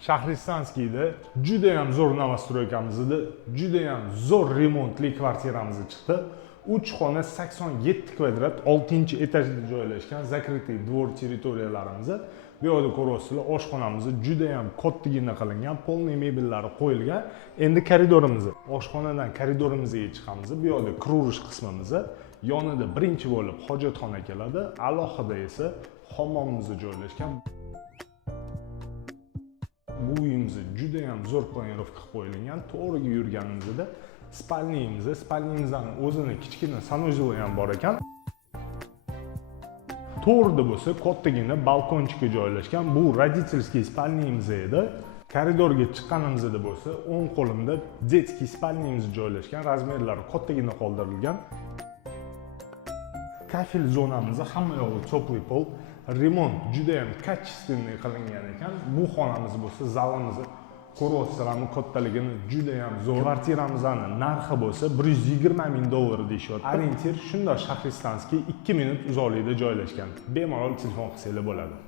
Shahristanskiyda juda ham zo'r novostroykamizda juda ham zo'r remontli kvartiramiz chiqdi. 3 xona 87 kvadrat 6-etajda joylashgan zakrytый dvor territoriyalarimiz. Bu yerda ko'ryapsizlar, oshxonamiz juda ham kattagina qilingan, polniy mebellari qo'yilgan. Endi koridorimiz. Oshxonadan koridorimizga chiqamiz. Bu yerda krurish qismimiz, yonida birinchi bo'lib hojatxona keladi, alohida esa hammomimiz joylashgan. Bu uyimiz juda ham zo'r planirovka qilib qo'yilgan. To'g'riga yurganimizda spalniyimizning o'zini kichkina sanuzel ham bor ekan. To'g'rida bo'lsa kattagina balkonchikka joylashgan. Bu родительский spalniyimiz edi. Koridorga chiqqanimizda bo'lsa, o'ng qo'limda детский spalniyimiz joylashgan. Razmerlari kattagina qoldirilgan. Kafel zonamiz hamma yo'li to'pli pol. Remont juda ham качественный qilingan ekan. Bu xonamiz bo'lsa, zalimiz ko'ryapsizlarmi, kattaligini juda ham zo'r. Kvartiramizning narxi bo'lsa $120 ming deyishyapti. Orientir shunday Shahristanskiy 2 minut uzoqlikda joylashgan. Bemalol telefon qilsanglar bo'ladi.